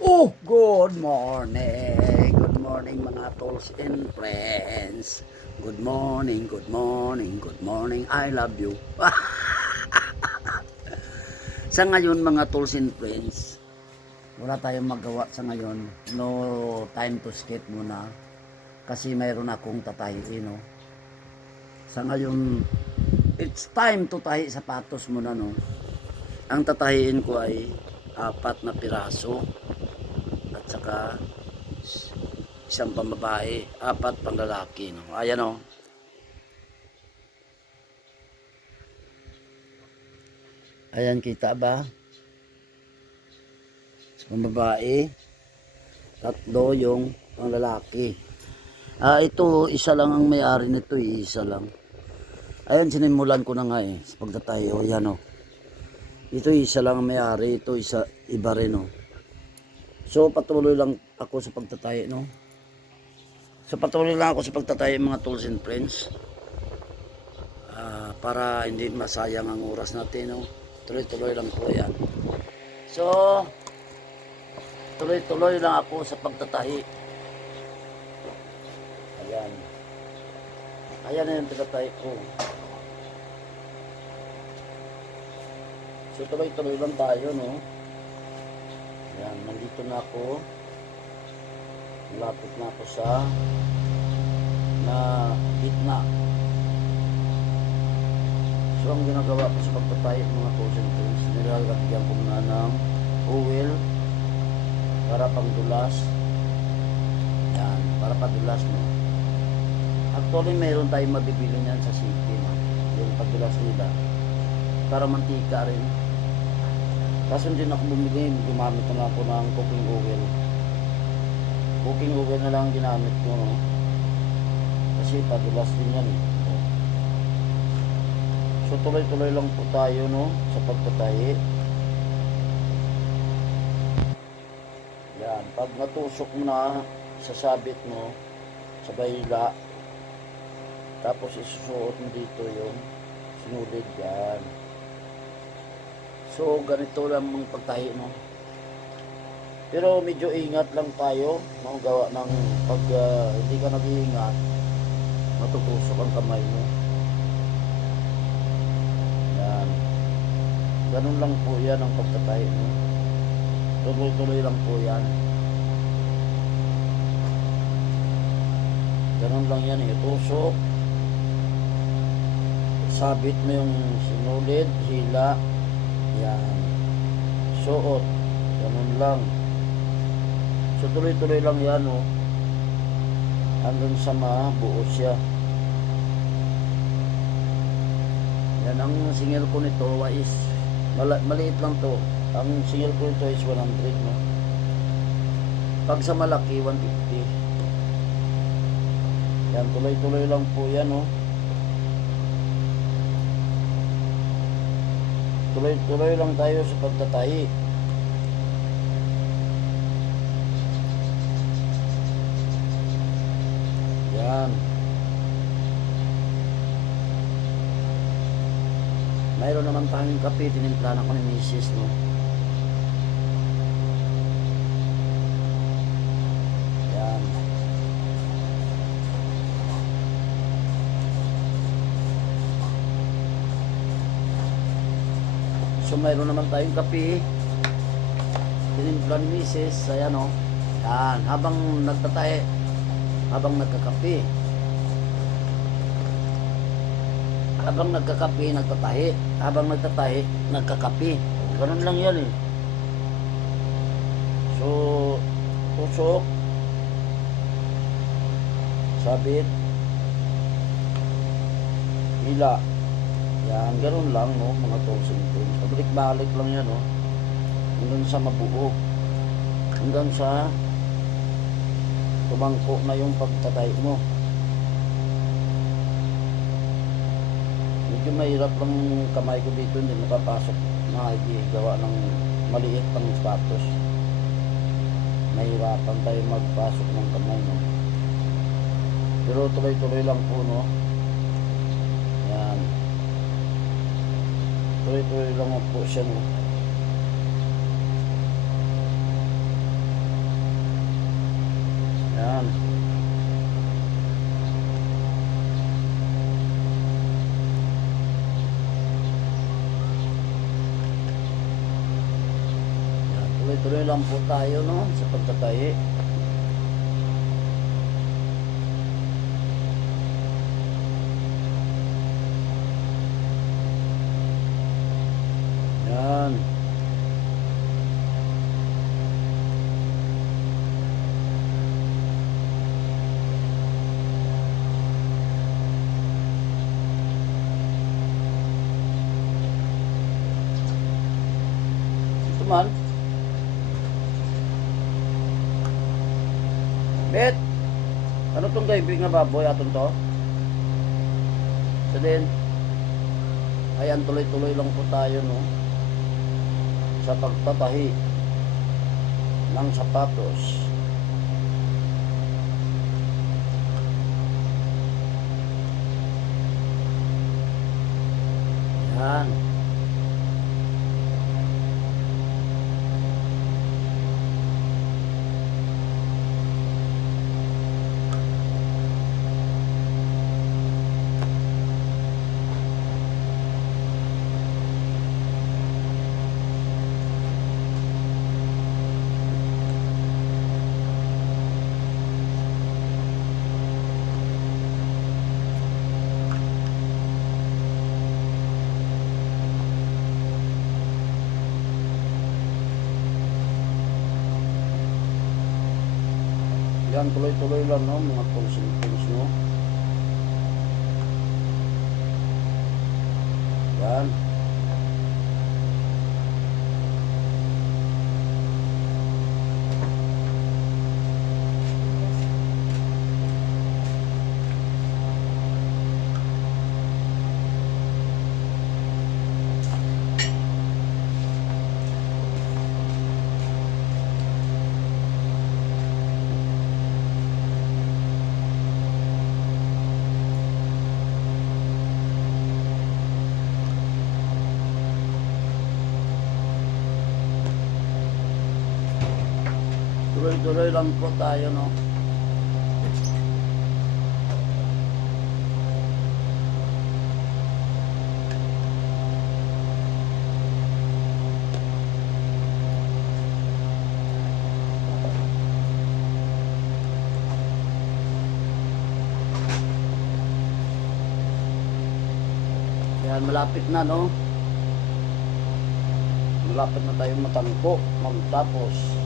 Oh, good morning. Good morning mga tools and friends. Good morning, good morning, good morning. I love you. Sa ngayon mga tools and friends, wala tayong magawa sa ngayon. No time to skip muna. Kasi mayroon akong tatahiin, no. Sa ngayon, it's time to tahi sapatos muna, no. Ang tatahiin ko ay 4 na piraso. At saka isang pambabae, 4 panlalaki, no. Ayan, oh. Ayan, kita ba? Sa pambabae, 3 yung panlalaki. Ito, isa lang ang may-ari nito, isa lang. Ayan, sinimulan ko na nga sa pagtatayo. Ayan, oh. Ito, isa lang ang may-ari. Ito, iba rin, oh. So, patuloy lang ako sa pagtatayo, no. So, patuloy lang ako sa pagtatayo, mga tools and friends. Para hindi masayang ang oras natin, no. Tuloy-tuloy lang po yan. So, tuloy-tuloy lang ako sa pagtatahi. Ayan. Ayan na yung pinatay ko. So, tuloy-tuloy lang tayo, no. Ayan, nandito na ako. Malapit na ako sa gitna. So, ang ginagawa ko sa pagtatahi mga tools and friends, nilalagyan ko muna ng oil para pangdulas. Yan, para padulas, no. Actually, mayroon tayong mabibili niyan sa city, no? Yung padulas nila para mantika rin. Kaso hindi na ako bumili, gumamit na lang ako ng cooking oil. Cooking oil na lang ginamit ko, no? Kasi padulas din yan, eh. So, tuloy-tuloy lang po tayo, no, sa pagtatahi. Yan, pag natusok mo na, sasabit mo sa bayla, tapos isusuot mo dito yung sinulid yan. So, ganito lang ang pagtahi, no. Pero medyo ingat lang tayo, no, gawa ng pag hindi ka nag-iingat, matutusok ang kamay mo. Yan. Ganun lang po yan ang pagtatahi, no. Tuloy-tuloy lang po yan. Ganun lang yan, eh. Tusok. Sabit mo yung sinulid, hila. Yan. Suot. Ganun lang. So, tuloy-tuloy lang yan, oh. Hanggang sa mabuo siya. Yan, ang singil ko nito is maliit lang to. Ang singil ko nito is 100, no. Pag sa malaki, 150. Yan, tuloy-tuloy lang po yan, no. Tuloy-tuloy lang tayo sa pagtatahi. Yan. Mayroon naman tayong kape, tinimplahan ko ni Mrs., no. Yan. So, mayroon naman tayong kape, tinimplahan ni Mrs., ayan, no. Yan, habang nagtatahi, habang nagkakape, nagtatahi. Habang nagtatahi, nagkakape. Ganun lang yan, eh. So, tusok, sabit, hila. Yan, ganun lang, no, mga tools and friends. Pabalik-balik lang yan, no. Hanggang sa mabuo. Hanggang sa tumangko na yung pagtatahi mo. Medyo mahirap lang kamay ko dito, hindi makapasok na gawa ng maliit pang sapatos. Mahirapan tayo magpasok ng kamay, no. Pero tuloy-tuloy lang po, no. Yan. Tuloy-tuloy lang po siya, no. tuloy-tuloy lang po tayo, no, sa pagtatahi. Yan. Ito man. Bet, ano tong gaibig nga baboy aton to? So din, ayan, tuloy-tuloy lang po tayo, no, sa pagtatahi ng sapatos. Yan. Yan, tuloy-tuloy lang, no, mga tools and tools, no. Yan. Tuloy-tuloy lang po tayo, no. Yan, malapit na, no. Malapit na tayo matangko, magtapos.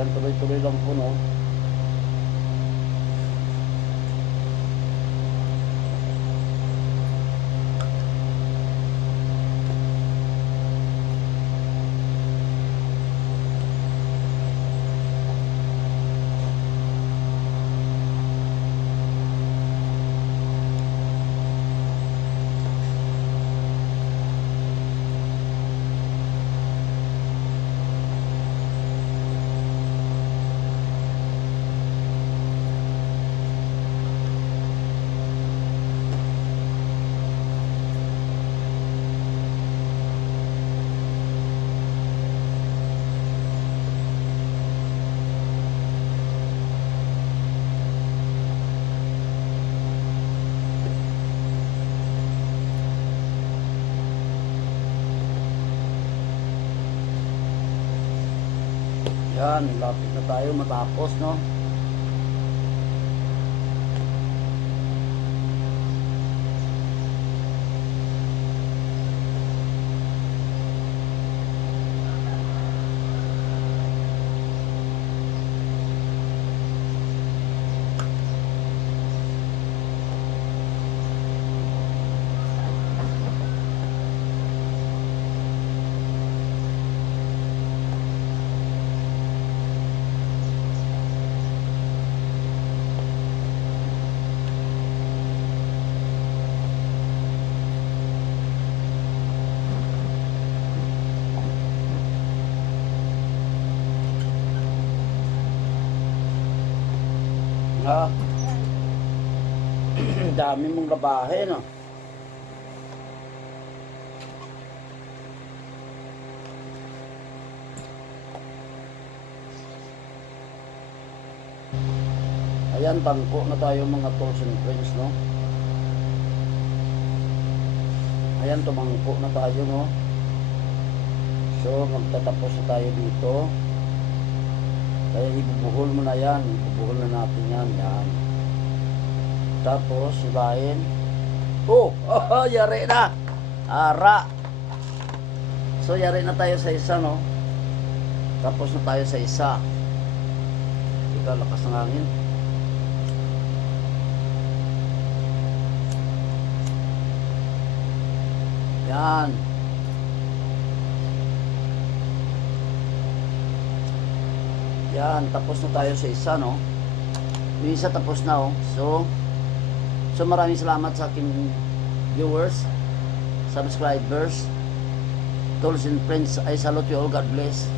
Yan, tuloy-tuloy lang po, no. Yan, lapit na tayo matapos, no. Ha? Dami mong labahe, no. Ayan, tangko na tayo mga tools and friends, no. Ayan, tumangko na tayo, no. So, magtatapos na tayo dito. Kaya ibubuhol mo na yan. Ibubuhol na natin yan. Yan. Tapos, hilahin. Oh! Oh! Yari na! Ara! So, yari na tayo sa isa, no? Tapos na tayo sa isa. Ika, lakas ng hangin. Yan. Yan, tapos na tayo sa isa, no? Yung isa tapos na, oh. So maraming salamat sa aking viewers, subscribers, tools and friends. I salute you all. God bless.